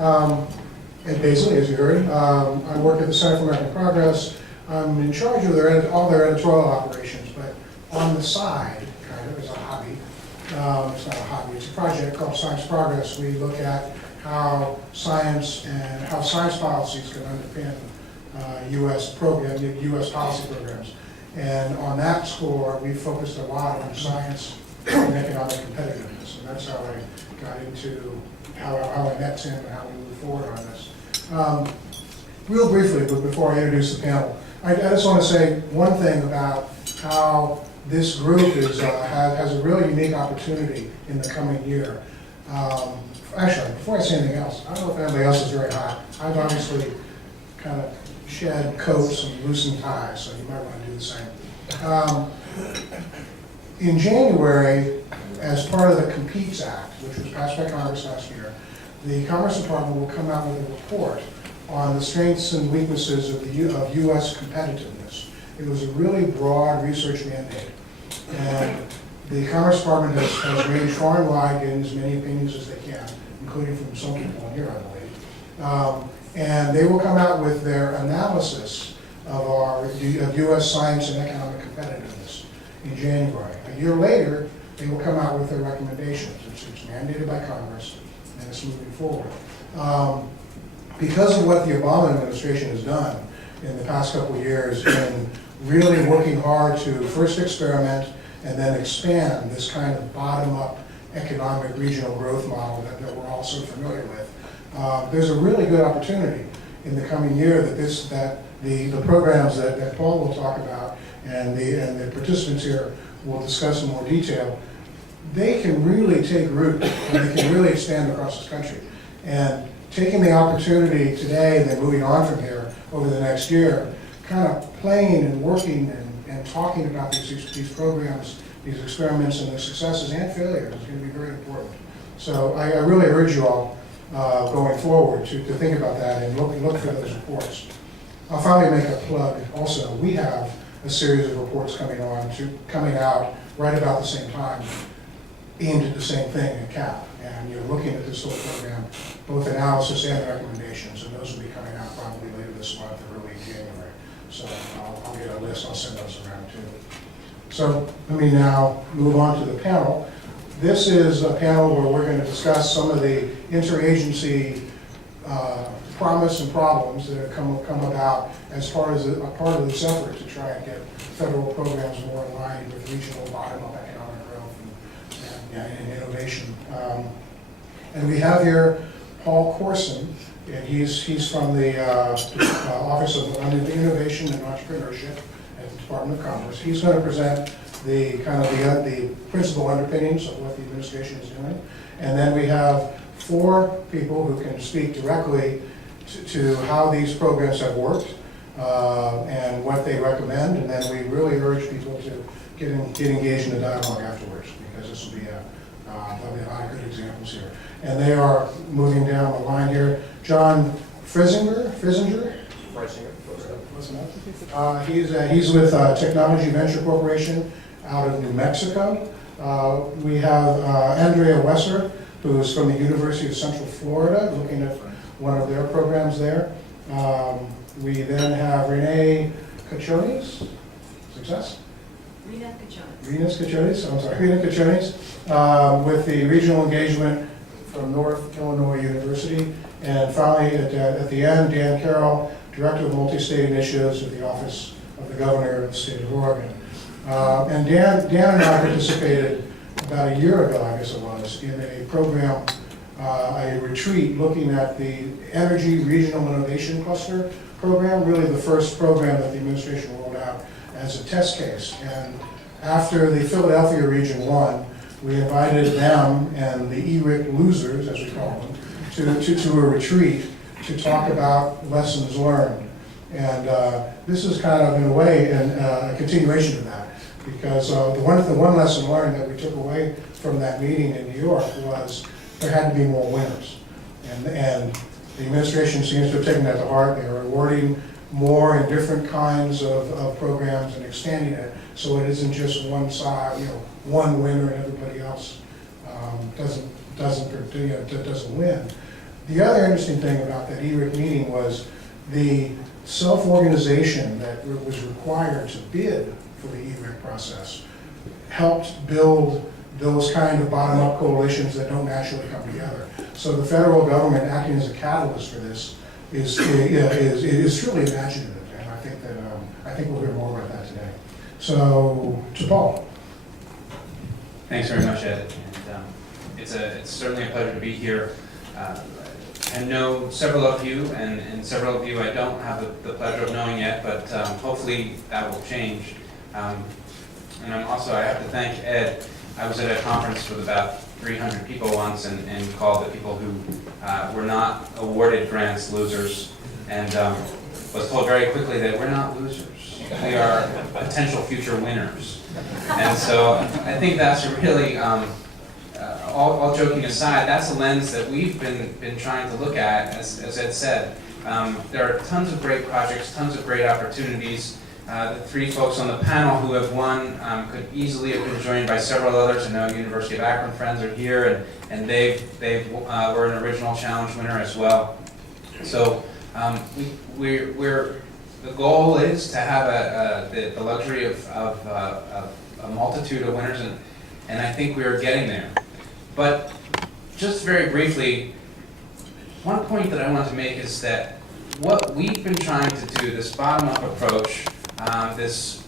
Ed Paisley, as you heard. I work at the Center for American Progress. I'm in charge of all their editorial operations, but on the side, kind of as a hobby, it's not a hobby, it's a project called Science Progress. We look at how science and how science policies can underpin U.S. policy programs. And on that score, we focused a lot on science and economic competitiveness. And that's how I got into how I met Tim and how we move forward on this. Real briefly, but before I introduce the panel, I just want to say one thing about how this group has a really unique opportunity in the coming year. Actually, before I say anything else, I don't know if anybody else is very hot. I've obviously kind of shed coats and loosened ties, so you might want to do the same. In January, as part of the Competes Act, which was passed by Congress last year, the Commerce Department will come out with a report on the strengths and weaknesses of U.S. competitiveness. It was a really broad research mandate. And the Commerce Department has ranged far and wide, getting as many opinions as they can, including from some people in here, I believe. And they will come out with their analysis of U.S. science and economic competitiveness in January. A year later, they will come out with their recommendations. It's mandated by Congress, and it's moving forward. Because of what the Obama administration has done in the past couple of years in really working hard to first experiment and then expand this kind of bottom-up economic regional growth model that we're all so familiar with, there's a really good opportunity in the coming year that the programs that Paul will talk about and the participants here will discuss in more detail, they can really take root and they can really expand across this country. And taking the opportunity today and then moving on from here over the next year, kind of playing and working and talking about these programs, these experiments and their successes and failures is going to be very important. So I really urge you all going forward to think about that and look for those reports. I'll finally make a plug also. We have a series of reports coming out right about the same time, aimed at the same thing at CAP. And you're looking at this whole program, both analysis and recommendations, and those will be coming out probably later this month or early January. So I'll get a list, I'll send those around too. So let me now move on to the panel. This is a panel where we're going to discuss some of the interagency promise and problems that have come about as part of this effort to try and get federal programs more aligned with regional bottom-up economic growth and innovation. And we have here Paul Corson, and he's from the Office of Innovation and Entrepreneurship at the Department of Commerce. He's going to present the principal underpinnings of what the administration is doing. And then we have 4 people who can speak directly to how these programs have worked and what they recommend. And then we really urge people to get engaged in the dialogue afterwards, because this will be there'll be a lot of good examples here. And they are moving down the line here. John Freisinger. He's with Technology Venture Corporation out of New Mexico. We have Andrea Wesser, who's from the University of Central Florida, looking at one of their programs there. We then have Rena Cotsones. Success? Rena Cotsones. Rena Cotsones, with the regional engagement from North Illinois University. And finally, at the end, Dan Carol, Director of Multi-State Initiatives at the Office of the Governor of the State of Oregon. And Dan and I participated about a year ago, I guess it was, in a program, a retreat looking at the Energy Regional Innovation Cluster program, really the first program that the administration rolled out as a test case. And after the Philadelphia region won, we invited them and the ERIC losers, as we call them, to a retreat to talk about lessons learned. And this is kind of, in a way, a continuation of that, because the one lesson learned that we took away from that meeting in New York was there had to be more winners. And the administration seems to have taken that to heart. They are awarding more in different kinds of programs and expanding it, so it isn't just one side, one winner and everybody else doesn't win. The other interesting thing about that ERIC meeting was the self-organization that was required to bid for the ERIC process helped build those kind of bottom-up coalitions that don't naturally come together. So the federal government acting as a catalyst for this is truly imaginative, and I think we'll hear more about that today. So, to Paul. Thanks very much, Ed. And, it's certainly a pleasure to be here. I know several of you, and several of you I don't have the pleasure of knowing yet, but hopefully that will change. And I have to thank Ed. I was at a conference with about 300 people once and called the people who were not awarded grants losers, and was told very quickly that we're not losers. We are potential future winners. And so I think that's really, all joking aside, that's a lens that we've been trying to look at, as Ed said. There are tons of great projects, tons of great opportunities. The three folks on the panel who have won could easily have been joined by several others. I know University of Akron friends are here, and they were an original challenge winner as well. So the goal is to have the luxury of a multitude of winners, and I think we are getting there. But just very briefly, one point that I want to make is that what we've been trying to do, this bottom-up approach, this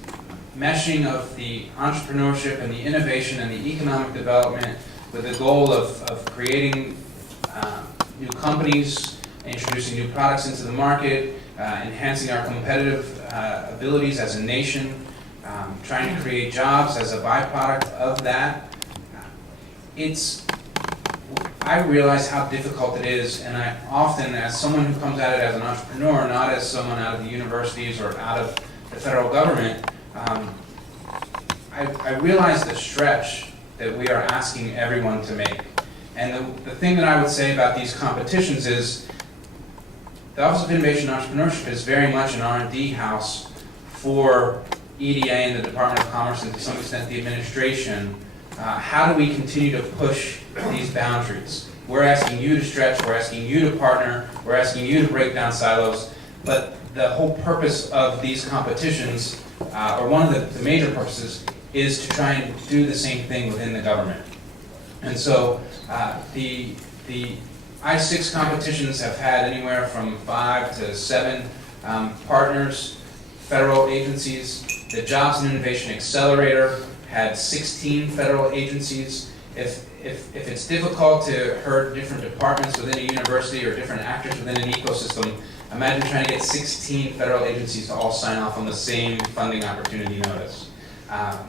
meshing of the entrepreneurship and the innovation and the economic development with the goal of creating new companies, introducing new products into the market, enhancing our competitive abilities as a nation, trying to create jobs as a byproduct of that. I realize how difficult it is, and I often, as someone who comes at it as an entrepreneur, not as someone out of the universities or out of the federal government, I realize the stretch that we are asking everyone to make. And the thing that I would say about these competitions is the Office of Innovation and Entrepreneurship is very much an R&D house for EDA and the Department of Commerce, and to some extent the administration. How do we continue to push these boundaries? We're asking you to stretch, we're asking you to partner, we're asking you to break down silos, but the whole purpose of these competitions, or one of the major purposes, is to try and do the same thing within the government. And so the I-6 competitions have had anywhere from 5 to 7 partners, federal agencies. The Jobs and Innovation Accelerator had 16 federal agencies. If it's difficult to herd different departments within a university or different actors within an ecosystem, imagine trying to get 16 federal agencies to all sign off on the same funding opportunity notice.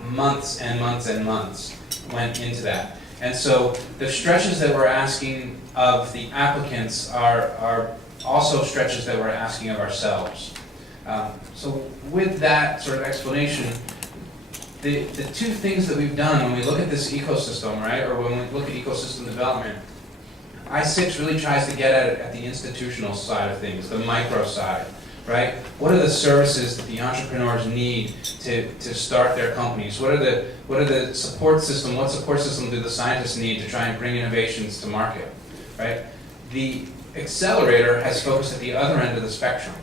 Months and months and months went into that. And so the stretches that we're asking of the applicants are also stretches that we're asking of ourselves. So with that sort of explanation, the two things that we've done when we look at this ecosystem, right, or when we look at ecosystem development, I-6 really tries to get at it at the institutional side of things, the micro side, right? What are the services that the entrepreneurs need to start their companies? What are the support system? What support system do the scientists need to try and bring innovations to market, right? The accelerator has focused at the other end of the spectrum.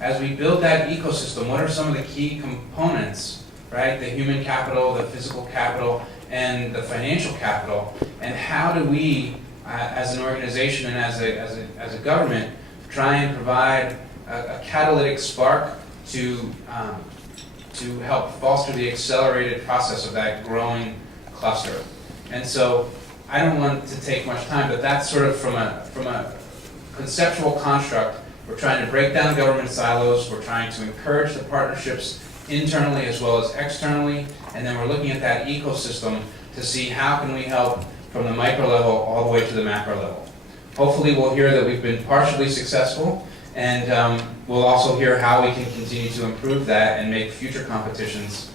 As we build that ecosystem, what are some of the key components, right? The human capital, the physical capital, and the financial capital, and how do we, as an organization and as a government, try and provide a catalytic spark to help foster the accelerated process of that growing cluster. And so I don't want to take much time, but that's sort of from a conceptual construct. We're trying to break down government silos. We're trying to encourage the partnerships internally as well as externally, and then we're looking at that ecosystem to see how can we help from the micro level all the way to the macro level. Hopefully we'll hear that we've been partially successful, and we'll also hear how we can continue to improve that and make future competitions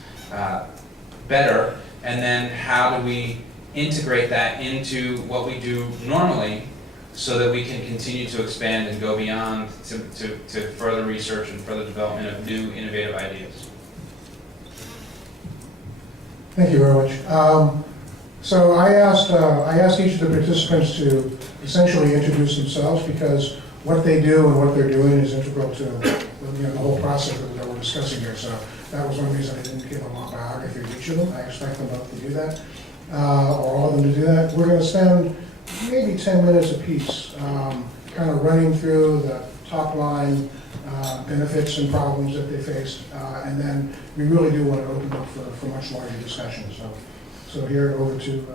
better, and then how do we integrate that into what we do normally so that we can continue to expand and go beyond to further research and further development of new innovative ideas. Thank you very much. So I asked each of the participants to essentially introduce themselves, because what they do and what they're doing is integral to the whole process that we're discussing here. So that was one reason I didn't give a long biography of each of them. I expect them both to do that, or all of them to do that. We're going to spend maybe 10 minutes apiece, kind of running through the top line benefits and problems that they faced, and then we really do want to open up for much larger discussion. So here, over to